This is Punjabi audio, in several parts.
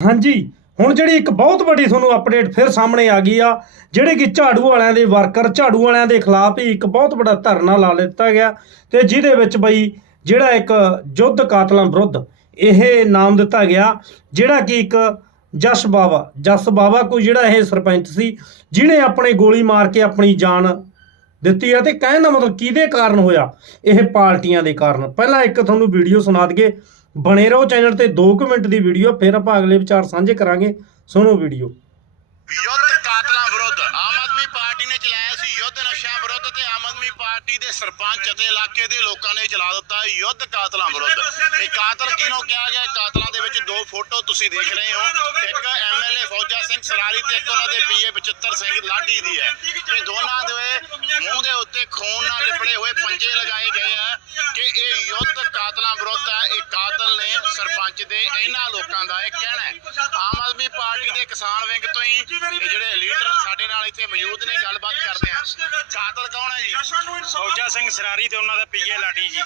ਹਾਂਜੀ, ਹੁਣ ਜਿਹੜੀ ਇੱਕ ਬਹੁਤ ਵੱਡੀ ਤੁਹਾਨੂੰ ਅਪਡੇਟ ਫਿਰ ਸਾਹਮਣੇ ਆ ਗਈ ਆ, ਜਿਹੜੇ ਕਿ ਝਾੜੂ ਵਾਲਿਆਂ ਦੇ ਵਰਕਰ ਝਾੜੂ ਵਾਲਿਆਂ ਦੇ ਖਿਲਾਫ ਹੀ ਇੱਕ ਬਹੁਤ ਵੱਡਾ ਧਰਨਾ ਲਾ ਦਿੱਤਾ ਗਿਆ ਤੇ ਜਿਹਦੇ ਵਿੱਚ ਬਈ ਜਿਹੜਾ ਇੱਕ ਯੁੱਧ ਕਾਤਲਾਂ ਵਿਰੁੱਧ ਇਹ ਨਾਮ ਦਿੱਤਾ ਗਿਆ, ਜਿਹੜਾ ਕਿ ਇੱਕ ਜਸ ਬਾਵਾ ਜਸ ਬਾਵਾ ਕੋਈ ਜਿਹੜਾ ਇਹ ਸਰਪੰਚ ਸੀ, ਜਿਹਨੇ ਆਪਣੇ ਗੋਲੀ ਮਾਰ ਕੇ ਆਪਣੀ ਜਾਨ ਦਿੱਤੀ ਆ ਤੇ ਕਹਿਣ ਦਾ ਮਤਲਬ ਕਿਹਦੇ ਕਾਰਨ ਹੋਇਆ, ਇਹ ਪਾਰਟੀਆਂ ਦੇ ਕਾਰਨ। ਪਹਿਲਾਂ ਇੱਕ ਤੁਹਾਨੂੰ ਵੀਡੀਓ ਸੁਣਾ ਦਈਏ ਬਣੇ ਰਹੋ ਚੈਨਲ ਤੇ 2 ਮਿੰਟ ਦੀ ਵੀਡੀਓ, ਫਿਰ ਆਪਾਂ ਅਗਲੇ ਵਿਚਾਰ ਸਾਂਝੇ ਕਰਾਂਗੇ। ਸੁਣੋ ਵੀਡੀਓ। ਯੁੱਧ ਕਾਤਲਾਂ ਵਿਰੁੱਧ, ਆਮ ਆਦਮੀ ਪਾਰਟੀ ਨੇ ਚਲਾਇਆ ਸੀ ਯੁੱਧ ਨਸ਼ਿਆਂ ਵਿਰੁੱਧ ਤੇ ਆਮ ਆਦਮੀ ਪਾਰਟੀ ਦੇ ਸਰਪੰਚ ਅਤੇ ਇਲਾਕੇ ਦੇ ਲੋਕਾਂ ਨੇ ਚਲਾ ਦਿੱਤਾ ਯੁੱਧ ਕਾਤਲਾਂ ਵਿਰੁੱਧ। ਇਹ ਕਾਤਲ ਕਿਹਨੂੰ ਕਿਹਾ ਗਿਆ? ਕਾਤਲਾਂ ਦੇ ਵਿੱਚ ਦੋ ਫੋਟੋ ਤੁਸੀਂ ਦੇਖ ਰਹੇ ਹੋ। ਇੱਕ ਐਮਐਲਏ ਫੌਜਾ ਸਿੰਘ ਸਰਾਰੀ ਤੇ ਇੱਕ ਉਹਨਾਂ ਦੇ ਪੀਏ ਬਚਿੱਤਰ ਸਿੰਘ ਲਾਡੀ ਦੀ ਹੈ। ਇਹ ਦੋਨਾਂ ਦੇ ਮੂੰਹ ਦੇ ਉੱਤੇ ਖੂਨ ਨਾਲ ਲਿਪੜੇ ਹੋਏ ਪੰਜੇ ਲਗਾਏ ਗਏ ਆ ਕਿ ਇਹ ਯੁੱਧ ਕਾਤਲਾਂ ਵਿਰੁੱਧ ਹੈ ਇਹ ਕਾਤਲ ਨੇ ਦੇ ਇਹਨਾਂ ਲੋਕਾਂ ਦਾ ਇਹ ਕਹਿਣਾ ਹੈ। ਆਮ ਆਦਮੀ ਪਾਰਟੀ ਦੇ ਕਿਸਾਨ ਵਿੰਗ ਤੋਂ ਹੀ ਜਿਹੜੇ ਲੀਡਰ ਸਾਡੇ ਨਾਲ ਇੱਥੇ ਮੌਜੂਦ ਨੇ ਗੱਲਬਾਤ ਕਰਦੇ ਆ। ਕਾਤਲ ਕੌਣ ਹੈ ਜੀ? ਫੌਜਾ ਸਿੰਘ ਸਰਾਰੀ ਤੇ ਉਹਨਾਂ ਦਾ ਪੀਏ ਲਾਡੀ ਜੀ।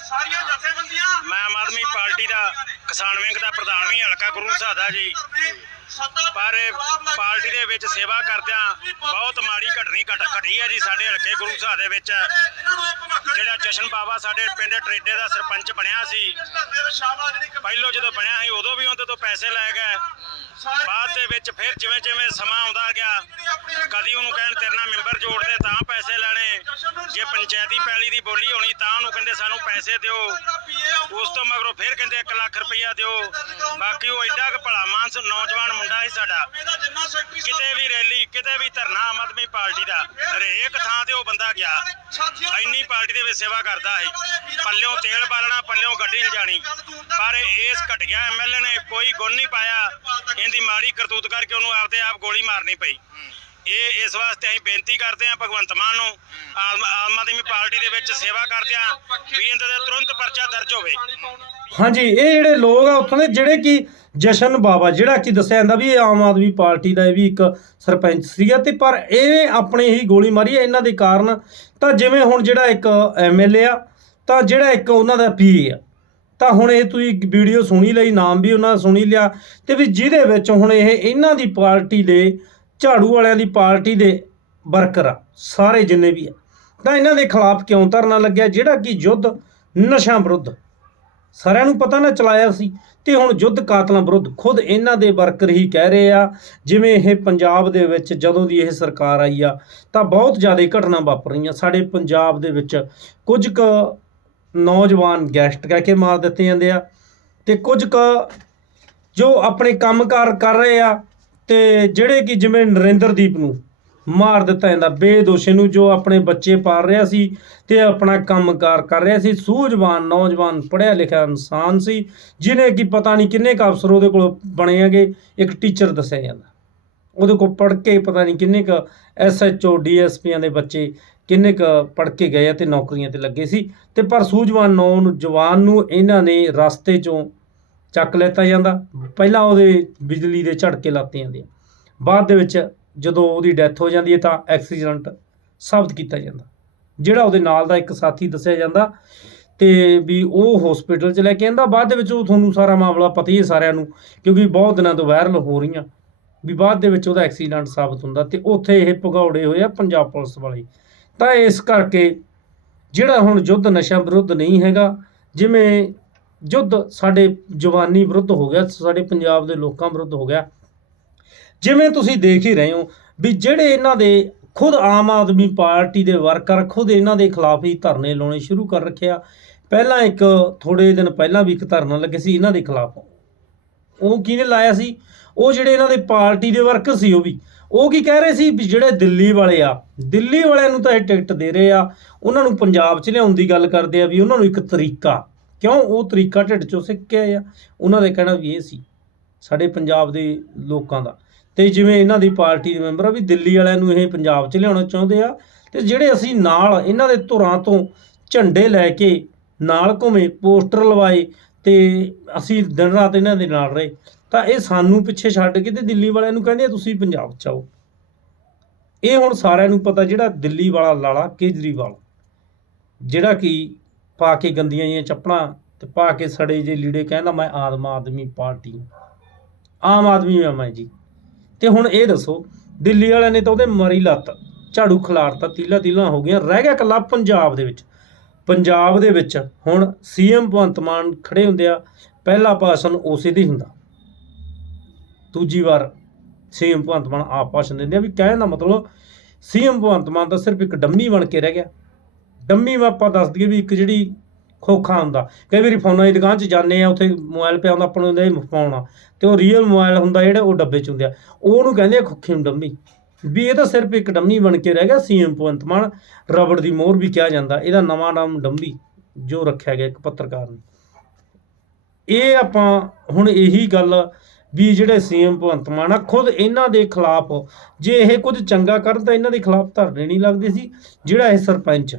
ਮੈਂ ਆਮ ਆਦਮੀ ਪਾਰਟੀ ਦਾ ਕਿਸਾਨ ਵਿੰਗ ਦਾ ਪ੍ਰਧਾਨ ਵੀ ਹਲਕਾ ਗੁਰੂ ਸਾਹਿਦਾ ਜੀ। ਪਰ ਪਾਰਟੀ ਦੇ ਵਿੱਚ ਸੇਵਾ ਕਰਦਿਆਂ ਬਹੁਤ ਮਾੜੀ ਘਟਨੀ ਘਟ ਘਟੀ ਹੈ ਜੀ ਸਾਡੇ ਹਲਕੇ ਗੁਰੂ ਸਾਹਿਬ ਦੇ ਵਿੱਚ। ਜਿਹੜਾ ਜਸ਼ਨ ਬਾਬਾ ਸਾਡੇ ਪਿੰਡ ਟਰੇਡੇ ਦਾ ਸਰਪੰਚ ਬਣਿਆ ਸੀ, ਪਹਿਲੋਂ ਜਦੋਂ ਬਣਿਆ ਸੀ, ਉਦੋਂ ਵੀ ਉਹਦੇ ਤੋਂ ਪੈਸੇ ਲੈ ਗਏ। ਬਾਅਦ ਦੇ ਵਿੱਚ ਫਿਰ ਜਿਵੇਂ ਜਿਵੇਂ ਸਮਾਂ ਆਉਂਦਾ ਗਿਆ, ਕਦੀ ਉਹਨੂੰ ਕਹਿਣ ਤੇਰੇ ਨਾਲ ਮੈਂਬਰ ਜੋੜ ਦੇ ਤਾਂ ਪੈਸੇ ਲੈਣੇ। ਜੇ ਪੰਚਾਇਤੀ ਪੈਲੀ ਦੀ ਬੋਲੀ ਹੋਣੀ, ਤਾਂ ਉਹਨੂੰ ਕਹਿੰਦੇ ਸਾਨੂੰ ਪੈਸੇ ਦਿਓ। ਉਸ ਤੋਂ ਮਗਰੋਂ ਫਿਰ ਕਹਿੰਦੇ 1 ਲੱਖ ਰੁਪਈਆ ਦਿਓ। ਬਾਕੀ ਉਹ ਐਡਾ ਕੁ ਭਲਾ ਮਾਨਸ ਨੌਜਵਾਨ ਮੁੰਡਾ ਸੀ ਸਾਡਾ। ਕਿਤੇ ਵੀ ਰੈਲੀ, ਕਿਤੇ ਵੀ ਧਰਨਾ ਆਮ ਆਦਮੀ ਪਾਰਟੀ ਦਾ, ਹਰੇਕ ਥਾਂ ਤੇ ਉਹ ਬੰਦਾ ਗਿਆ। ਇੰਨੀ ਪਾਰਟੀ ਦੇ ਵਿੱਚ ਸੇਵਾ ਕਰਦਾ ਸੀ। ਪੱਲਿਓਂ ਤੇਲ ਬਾਲਣਾ, ਪੱਲਿਓਂ ਗੱਡੀ ਲਿਜਾਣੀ। ਪਰ ਇਸ ਘਟਿਆ ਐਮਐਲਏ ਨੇ ਕੋਈ ਗੁਣ ਨਹੀਂ ਪਾਇਆ। ਇਹਦੀ ਮਾੜੀ ਕਰਤੂਤ ਕਰਕੇ ਉਹਨੂੰ ਆਪਦੇ ਆਪ ਗੋਲੀ ਮਾਰਨੀ ਪਈ। ਇਹ ਇਸ ਵਾਸਤੇ ਅਸੀਂ ਬੇਨਤੀ ਕਰਦੇ ਹਾਂ ਭਗਵੰਤ ਮਾਨ ਨੂੰ, ਆਮ ਆਮ ਆਦਮੀ ਪਾਰਟੀ ਦੇ ਵਿੱਚ ਸੇਵਾ ਕਰਦਿਆਂ ਵੀ ਇਹਦੇ ਤੇ ਤੁਰੰਤ ਪਰਚਾ ਦਰਜ ਹੋਵੇ। ਹਾਂਜੀ, ਇਹ ਜਿਹੜੇ ਲੋਕ ਆ, ਉੱਥੋਂ ਦੇ ਜਿਹੜੇ ਕਿ ਜਸ਼ਨ ਬਾਵਾ ਜਿਹੜਾ ਕਿ ਦੱਸਿਆ ਜਾਂਦਾ ਵੀ ਇਹ ਆਮ ਆਦਮੀ ਪਾਰਟੀ ਦਾ ਇਹ ਵੀ ਇੱਕ ਸਰਪੰਚ ਸੀਗਾ ਤੇ ਪਰ ਇਹ ਆਪਣੇ ਹੀ ਗੋਲੀ ਮਾਰੀ ਹੈ, ਇਹਨਾਂ ਦੇ ਕਾਰਨ ਤਾਂ ਜਿਵੇਂ ਹੁਣ ਜਿਹੜਾ ਇੱਕ ਐਮਐਲਏ ਆ, ਤਾਂ ਜਿਹੜਾ ਇੱਕ ਉਹਨਾਂ ਦਾ ਪੀ ਆ, ਤਾਂ ਹੁਣ ਇਹ ਤੁਸੀਂ ਵੀਡੀਓ ਸੁਣੀ ਲਈ, ਨਾਮ ਵੀ ਉਹਨਾਂ ਦਾ ਸੁਣੀ ਲਿਆ ਤੇ ਵੀ ਜਿਹਦੇ ਵਿੱਚ ਹੁਣ ਇਹ ਇਹਨਾਂ ਦੀ ਪਾਰਟੀ ਦੇ ਝਾੜੂ ਵਾਲਿਆਂ ਦੀ ਪਾਰਟੀ ਦੇ ਵਰਕਰ ਆ, ਸਾਰੇ ਜਿੰਨੇ ਵੀ ਆ। ਤਾਂ ਇਹਨਾਂ ਦੇ ਖਿਲਾਫ ਕਿਉਂ ਧਰਨਾ ਲੱਗਿਆ? ਜਿਹੜਾ ਕਿ ਯੁੱਧ ਨਸ਼ਾ ਵਿਰੁੱਧ ਸਾਰਿਆਂ ਨੂੰ ਪਤਾ ਨਾ ਚਲਾਇਆ ਸੀ ਤੇ ਹੁਣ ਯੁੱਧ ਕਾਤਲਾਂ ਵਿਰੁੱਧ ਖੁਦ ਇਹਨਾਂ ਦੇ ਵਰਕਰ ਹੀ ਕਹਿ ਰਹੇ ਆ, ਜਿਵੇਂ ਇਹ ਪੰਜਾਬ ਦੇ ਵਿੱਚ ਜਦੋਂ ਦੀ ਇਹ ਸਰਕਾਰ ਆਈ ਆ, ਤਾਂ ਬਹੁਤ ਜ਼ਿਆਦਾ ਘਟਨਾ ਵਾਪਰ ਰਹੀਆਂ। ਸਾਡੇ ਪੰਜਾਬ ਦੇ ਵਿੱਚ ਕੁਝ ਕੁ ਨੌਜਵਾਨ ਗੈਸਟ ਕਹਿ ਕੇ ਮਾਰ ਦਿੱਤੇ ਜਾਂਦੇ ਆ ਤੇ ਕੁਝ ਕੁ ਜੋ ਆਪਣੇ ਕੰਮਕਾਰ ਕਰ ਰਹੇ ਆ ਤੇ ਜਿਹੜੇ ਕਿ ਜਿਵੇਂ ਨਰਿੰਦਰਦੀਪ ਨੂੰ ਮਾਰ ਦਿੱਤਾ ਜਾਂਦਾ, ਬੇਦੋਸ਼ੇ ਨੂੰ ਜੋ ਆਪਣੇ ਬੱਚੇ ਪਾਲ ਰਿਹਾ ਸੀ ਤੇ ਆਪਣਾ ਕੰਮਕਾਰ ਕਰ ਰਿਹਾ ਸੀ, ਸੂਝਵਾਨ ਨੌਜਵਾਨ ਪੜ੍ਹਿਆ ਲਿਖਿਆ ਇਨਸਾਨ ਸੀ, ਜਿਹਨੇ ਕਿ ਪਤਾ ਨਹੀਂ ਕਿੰਨੇ ਕੁ ਅਫਸਰ ਉਹਦੇ ਕੋਲ ਬਣੇ ਹੈਗੇ, ਇੱਕ ਟੀਚਰ ਦੱਸਿਆ ਜਾਂਦਾ। ਉਹਦੇ ਕੋਲ ਪੜ੍ਹ ਕੇ ਪਤਾ ਨਹੀਂ ਕਿੰਨੇ ਕੁ ਐਸਐਚਓ ਡੀਐਸਪੀਆਂ ਦੇ ਬੱਚੇ ਕਿੰਨੇ ਕੁ ਪੜ੍ਹ ਕੇ ਗਏ ਆ ਤੇ ਨੌਕਰੀਆਂ ਤੇ ਲੱਗੇ ਸੀ। ਤੇ ਪਰ ਸੂਝਵਾਨ ਨੌਜਵਾਨ ਨੂੰ ਇਹਨਾਂ ਨੇ ਰਸਤੇ ਚੋਂ ਚੱਕ ਲੈਤਾ ਜਾਂਦਾ। ਪਹਿਲਾਂ ਉਹਦੇ ਬਿਜਲੀ ਦੇ ਝਟਕੇ ਲਾਤੇ ਜਾਂਦੇ ਆ। ਬਾਅਦ ਦੇ ਵਿੱਚ ਜਦੋਂ ਉਹਦੀ ਡੈਥ ਹੋ ਜਾਂਦੀ ਹੈ ਤਾਂ ਐਕਸੀਡੈਂਟ ਸਾਬਤ ਕੀਤਾ ਜਾਂਦਾ। ਜਿਹੜਾ ਉਹਦੇ ਨਾਲ ਦਾ ਇੱਕ ਸਾਥੀ ਦੱਸਿਆ ਜਾਂਦਾ ਤੇ ਵੀ ਉਹ ਹਸਪੀਟਲ 'ਚ ਲੈ ਕੇ ਆਂਦਾ। ਬਾਅਦ ਦੇ ਵਿੱਚ ਉਹ ਤੁਹਾਨੂੰ ਸਾਰਾ ਮਾਮਲਾ ਪਤਾ ਹੀ ਹੈ ਸਾਰਿਆਂ ਨੂੰ, ਕਿਉਂਕਿ ਬਹੁਤ ਦਿਨਾਂ ਤੋਂ ਵਾਇਰਲ ਹੋ ਰਹੀਆਂ। ਵੀ ਬਾਅਦ ਦੇ ਵਿੱਚ ਉਹਦਾ ਐਕਸੀਡੈਂਟ ਸਾਬਤ ਹੁੰਦਾ ਤੇ ਉੱਥੇ ਇਹ ਭਗੌੜੇ ਹੋਏ ਆ ਪੰਜਾਬ ਪੁਲਿਸ ਵਾਲੇ। ਤਾਂ ਇਸ ਕਰਕੇ ਜਿਹੜਾ ਹੁਣ ਯੁੱਧ ਨਸ਼ਾ ਵਿਰੁੱਧ ਨਹੀਂ ਹੈਗਾ, ਜਿਵੇਂ ਯੁੱਧ ਸਾਡੇ ਜਵਾਨੀ ਵਿਰੁੱਧ ਹੋ ਗਿਆ, ਸਾਡੇ ਪੰਜਾਬ ਦੇ ਲੋਕਾਂ ਵਿਰੁੱਧ ਹੋ ਗਿਆ। ਜਿਵੇਂ ਤੁਸੀਂ ਦੇਖ ਹੀ ਰਹੇ ਹੋ ਵੀ ਜਿਹੜੇ ਇਹਨਾਂ ਦੇ ਖੁਦ ਆਮ ਆਦਮੀ ਪਾਰਟੀ ਦੇ ਵਰਕਰ ਖੁਦ ਇਹਨਾਂ ਦੇ ਖਿਲਾਫ ਹੀ ਧਰਨੇ ਲਾਉਣੇ ਸ਼ੁਰੂ ਕਰ ਰੱਖਿਆ ਪਹਿਲਾਂ ਇੱਕ ਥੋੜੇ ਦਿਨ ਪਹਿਲਾਂ ਵੀ ਇੱਕ ਧਰਨਾ ਲੱਗੇ ਸੀ ਇਹਨਾਂ ਦੇ ਖਿਲਾਫ। ਉਹ ਕਿਹਨੇ ਲਾਇਆ ਸੀ? ਉਹ ਜਿਹੜੇ ਇਹਨਾਂ ਦੇ ਪਾਰਟੀ ਦੇ ਵਰਕਰ ਸੀ ਉਹ ਵੀ। ਉਹ ਕੀ ਕਹਿ ਰਹੇ ਸੀ ਵੀ ਜਿਹੜੇ ਦਿੱਲੀ ਵਾਲੇ ਆ, ਦਿੱਲੀ ਵਾਲਿਆਂ ਨੂੰ ਤਾਂ ਇਹ ਟਿਕਟ ਦੇ ਰਹੇ ਆ। ਉਹਨਾਂ ਨੂੰ ਪੰਜਾਬ 'ਚ ਲਿਆਉਣ ਦੀ ਗੱਲ ਕਰਦੇ ਆ ਵੀ ਉਹਨਾਂ ਨੂੰ ਇੱਕ ਤਰੀਕਾ ਕਿਉਂ ਉਹ ਤਰੀਕਾ ਢਿੱਡ 'ਚੋਂ ਸਿੱਖਿਆ ਆ? ਉਹਨਾਂ ਦੇ ਕਹਿਣਾ ਵੀ ਇਹ ਸੀ, ਸਾਡੇ ਪੰਜਾਬ ਦੇ ਲੋਕਾਂ ਦਾ। ਤੇ ਜਿਵੇਂ ਇਹਨਾਂ ਦੀ ਪਾਰਟੀ ਦੇ ਮੈਂਬਰ ਆ ਵੀ ਦਿੱਲੀ ਵਾਲਿਆਂ ਨੂੰ ਇਹ ਪੰਜਾਬ 'ਚ ਲਿਆਉਣਾ ਚਾਹੁੰਦੇ ਆ, ਤੇ ਜਿਹੜੇ ਅਸੀਂ ਨਾਲ ਇਹਨਾਂ ਦੇ ਧੁਰਾਂ ਤੋਂ ਝੰਡੇ ਲੈ ਕੇ ਨਾਲ ਘੁੰਮੇ, ਪੋਸਟਰ ਲਵਾਏ ਤੇ ਅਸੀਂ ਦਿਨ ਰਾਤ ਇਹਨਾਂ ਦੇ ਨਾਲ ਰਹੇ, ਤਾਂ ਇਹ ਸਾਨੂੰ ਪਿੱਛੇ ਛੱਡ ਕੇ ਤੇ ਦਿੱਲੀ ਵਾਲਿਆਂ ਨੂੰ ਕਹਿੰਦੇ ਤੁਸੀਂ ਪੰਜਾਬ 'ਚ ਆਓ। ਇਹ ਹੁਣ ਸਾਰਿਆਂ ਨੂੰ ਪਤਾ ਜਿਹੜਾ ਦਿੱਲੀ ਵਾਲਾ ਲਾਲਾ ਕੇਜਰੀਵਾਲ, ਜਿਹੜਾ ਕਿ ਪਾ ਕੇ ਗੰਦੀਆਂ ਜਿਹੀਆਂ ਚੱਪਲਾਂ ਤੇ ਪਾ ਕੇ ਸੜੇ ਜੇ ਲੀੜੇ ਕਹਿੰਦਾ ਮੈਂ ਆਦਮ ਆਦਮੀ ਪਾਰਟੀ ਆਮ ਆਦਮੀ ਆ ਮੈਂ ਜੀ। ਤੇ ਹੁਣ ਇਹ ਦੱਸੋ, ਦਿੱਲੀ ਵਾਲਿਆਂ ਨੇ ਤਾਂ ਉਹਦੇ ਮਰੀ ਲੱਤ, ਝਾੜੂ ਖਿਲਾਰਤਾ, ਤੀਲਾ ਤੀਲਾ ਹੋ ਗਿਆ ਰਹਿ ਗਿਆ ਇਕੱਲਾ ਪੰਜਾਬ ਦੇ ਵਿੱਚ। ਪੰਜਾਬ ਦੇ ਵਿੱਚ ਹੁਣ ਸੀਐਮ ਭਗਵੰਤ ਮਾਨ ਖੜੇ ਹੁੰਦੇ ਆ, ਪਹਿਲਾ ਭਾਸ਼ਣ ਉਸੇ ਦੀ ਹੁੰਦਾ। ਦੂਜੀ ਵਾਰ ਸੀਐਮ ਭਗਵੰਤ ਮਾਨ ਆਪ ਭਾਸ਼ਣ ਦਿੰਦੇ ਆ, ਵੀ ਕਹਿਣ ਦਾ ਮਤਲਬ ਸੀਐਮ ਭਗਵੰਤ ਮਾਨ ਤਾਂ ਸਿਰਫ ਇੱਕ ਡੰਮੀ ਬਣ ਕੇ ਰਹਿ ਗਿਆ। ਡੰਮੀ ਵਾ ਆਪਾਂ ਦੱਸ ਦਈਏ ਵੀ ਇੱਕ ਜਿਹੜੀ ਖੋਖਾ ਹੁੰਦਾ। ਕਈ ਵਾਰੀ ਫੋਨਾਂ ਦੀ ਦੁਕਾਨ 'ਚ ਜਾਂਦੇ ਆ, ਉੱਥੇ ਮੋਬਾਈਲ ਪਿਆ ਹੁੰਦਾ, ਆਪਾਂ ਨੂੰ ਇਹ ਫੋਨ ਆ ਤੇ ਉਹ ਰੀਅਲ ਮੋਬਾਈਲ ਹੁੰਦਾ ਜਿਹੜਾ ਉਹ ਡੱਬੇ 'ਚ ਹੁੰਦੇ ਆ। ਉਹਨੂੰ ਕਹਿੰਦੇ ਆ ਖੋਖੇ ਨੂੰ ਡੰਮੀ। ਵੀ ਇਹ ਤਾਂ ਸਿਰਫ ਇੱਕ ਡੰਮੀ ਬਣ ਕੇ ਰਹਿ ਗਿਆ, ਸੀਐਮ ਭਗਵੰਤ ਮਾਨ, ਰਬੜ ਦੀ ਮੋਹਰ ਵੀ ਕਿਹਾ ਜਾਂਦਾ। ਇਹਦਾ ਨਵਾਂ ਨਾਮ ਡੰਮੀ, ਜੋ ਰੱਖਿਆ ਗਿਆ ਇੱਕ ਪੱਤਰਕਾਰ ਨੇ। ਇਹ ਆਪਾਂ ਹੁਣ ਇਹੀ ਗੱਲ ਵੀ ਜਿਹੜੇ ਸੀਐਮ ਭਗਵੰਤ ਮਾਨ ਆ, ਖੁਦ ਇਹਨਾਂ ਦੇ ਖਿਲਾਫ ਜੇ ਇਹ ਕੁਝ ਚੰਗਾ ਕਰਨ ਤਾਂ ਇਹਨਾਂ ਦੇ ਖਿਲਾਫ ਧਰਨੇ ਨਹੀਂ ਲੱਗਦੇ ਸੀ, ਜਿਹੜਾ ਇਹ ਸਰਪੰਚ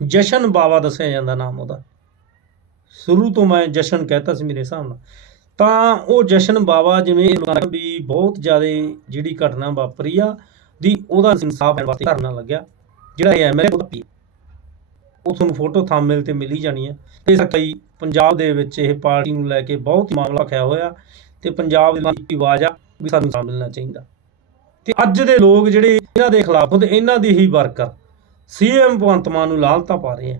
ਜਸ਼ਨ ਬਾਵਾ ਦੱਸਿਆ ਜਾਂਦਾ ਨਾਮ ਉਹਦਾ। ਸ਼ੁਰੂ ਤੋਂ ਮੈਂ ਜਸ਼ਨ ਕਹਿਤਾ ਸੀ ਮੇਰੇ ਹਿਸਾਬ ਨਾਲ। ਤਾਂ ਉਹ ਜਸ਼ਨ ਬਾਵਾ ਜਿਵੇਂ ਵੀ ਬਹੁਤ ਜ਼ਿਆਦਾ ਜਿਹੜੀ ਘਟਨਾ ਵਾਪਰੀ ਆ ਦੀ ਉਹਦਾ ਇਨਸਾਫ ਲੈਣ ਵਾਸਤੇ ਧਰਨਾ ਲੱਗਿਆ, ਜਿਹੜਾ ਇਹ ਐਮਐਲਏ ਉਹਦਾ ਪੀ ਉਹ ਤੁਹਾਨੂੰ ਫੋਟੋ ਥੰਬਨੇਲ ਤੇ ਮਿਲੀ ਜਾਣੀ ਹੈ ਤੇ ਸਰਕਾਰੀ ਪੰਜਾਬ ਦੇ ਵਿੱਚ ਇਹ ਪਾਰਟੀ ਨੂੰ ਲੈ ਕੇ ਬਹੁਤ ਮਾਮਲਾ ਖਿਆ ਹੋਇਆ ਤੇ ਪੰਜਾਬ ਦੀ ਆਵਾਜ਼ ਆ ਵੀ ਸਾਨੂੰ ਇਨਸਾਫ ਮਿਲਣਾ ਚਾਹੀਦਾ। ਤੇ ਅੱਜ ਦੇ ਲੋਕ ਜਿਹੜੇ ਇਹਨਾਂ ਦੇ ਖਿਲਾਫ ਤੇ ਇਹਨਾਂ ਦੀ ਹੀ ਵਰਕਰ। ਸੀਐਮ ਭਗਵੰਤ ਮਾਨ ਨੂੰ ਲਾਲਤਾ ਪਾ ਰਹੇ ਆ।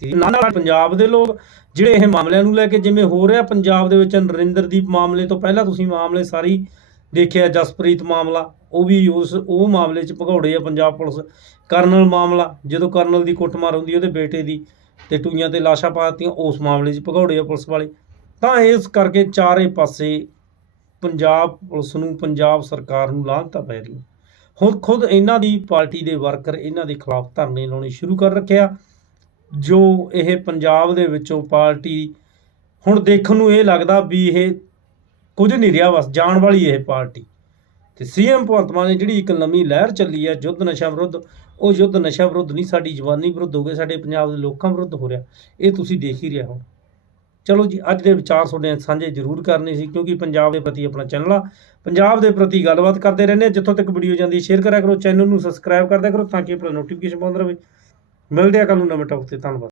ਤੇ ਨਾਲ ਪੰਜਾਬ ਦੇ ਲੋਕ ਜਿਹੜੇ ਇਹ ਮਾਮਲਿਆਂ ਨੂੰ ਲੈ ਕੇ ਜਿਵੇਂ ਹੋ ਰਿਹਾ ਪੰਜਾਬ ਦੇ ਵਿੱਚ ਨਰਿੰਦਰ ਨਰਿੰਦਰਦੀਪ ਮਾਮਲੇ ਤੋਂ ਪਹਿਲਾਂ ਤੁਸੀਂ ਮਾਮਲੇ ਸਾਰੀ ਦੇਖਿਆ, ਜਸਪ੍ਰੀਤ ਮਾਮਲਾ, ਉਹ ਵੀ ਉਸ, ਉਹ ਮਾਮਲੇ 'ਚ ਭਗੌੜੇ ਆ ਪੰਜਾਬ ਪੁਲਿਸ, ਕਰਨਲ ਮਾਮਲਾ, ਜਦੋਂ ਕਰਨਲ ਦੀ ਕੁੱਟਮਾਰ ਹੁੰਦੀ ਉਹਦੇ ਬੇਟੇ ਦੀ ਤੇ ਟੂਈਆਂ ਤੇ ਲਾਸ਼ਾਂ ਪਾਤੀਆਂ ਉਸ ਮਾਮਲੇ 'ਚ ਭਗੌੜੇ ਆ ਪੁਲਿਸ ਵਾਲੇ। ਤਾਂ ਇਸ ਕਰਕੇ ਚਾਰੇ ਪਾਸੇ ਪੰਜਾਬ ਪੁਲਿਸ ਨੂੰ, ਪੰਜਾਬ ਸਰਕਾਰ ਨੂੰ ਲਾਹਨਤਾ ਪੈ ਰਹੀ ਹੁਣ ਖੁਦ ਇਹਨਾਂ ਦੀ ਪਾਰਟੀ ਦੇ ਵਰਕਰ ਇਹਨਾਂ ਦੇ ਖਿਲਾਫ ਧਰਨੇ ਲਾਉਣੇ ਸ਼ੁਰੂ ਕਰ ਰੱਖਿਆ ਜੋ ਇਹ ਪੰਜਾਬ ਦੇ ਵਿੱਚੋਂ ਪਾਰਟੀ ਹੁਣ ਦੇਖਣ ਨੂੰ ਇਹ ਲੱਗਦਾ ਵੀ ਇਹ ਕੁਝ ਨਹੀਂ ਰਿਹਾ, ਬਸ ਜਾਣ ਵਾਲੀ ਇਹ ਪਾਰਟੀ। ਤੇ ਸੀਐਮ ਭਗਵੰਤ ਮਾਨ ਨੇ ਜਿਹੜੀ ਇੱਕ ਨਵੀਂ ਲਹਿਰ ਚੱਲੀ ਹੈ ਯੁੱਧ ਨਸ਼ਾ ਵਿਰੁੱਧ, ਉਹ ਯੁੱਧ ਨਸ਼ਾ ਵਿਰੁੱਧ ਨਹੀਂ, ਸਾਡੀ ਜਵਾਨੀ ਵਿਰੁੱਧ ਹੋ ਗਿਆ ਸਾਡੇ ਪੰਜਾਬ ਦੇ ਲੋਕਾਂ ਵਿਰੁੱਧ ਹੋ ਰਿਹਾ। ਇਹ ਤੁਸੀਂ ਦੇਖ ਹੀ ਰਿਹਾ ਹੋ। ਚਲੋ ਜੀ, ਅੱਜ ਦੇ ਵਿਚਾਰ ਤੁਹਾਡੇ ਸਾਂਝੇ ਜ਼ਰੂਰ ਕਰਨੇ ਸੀ, ਕਿਉਂਕਿ ਪੰਜਾਬ ਦੇ ਪ੍ਰਤੀ ਆਪਣਾ ਚੈਨਲ ਆ। ਪੰਜਾਬ ਦੇ ਪ੍ਰਤੀ ਗੱਲਬਾਤ ਕਰਦੇ ਰਹਿੰਦੇ ਹਾਂ, ਜਿੱਥੋਂ ਤੱਕ ਵੀਡੀਓ ਜਾਂਦੀ ਹੈ ਸ਼ੇਅਰ ਕਰਿਆ ਕਰੋ ਚੈਨਲ ਨੂੰ ਸਬਸਕ੍ਰਾਈਬ ਕਰਦਿਆ ਕਰੋ, ਤਾਂ ਕਿ ਆਪਣਾ ਨੋਟੀਫਿਕੇਸ਼ਨ ਪਾਉਂਦਾ ਰਹੇ। ਮਿਲਦੇ ਆ ਕੱਲ ਨੂੰ ਨਵੇਂ ਟੌਪਿਕ ਤੇ, ਧੰਨਵਾਦ।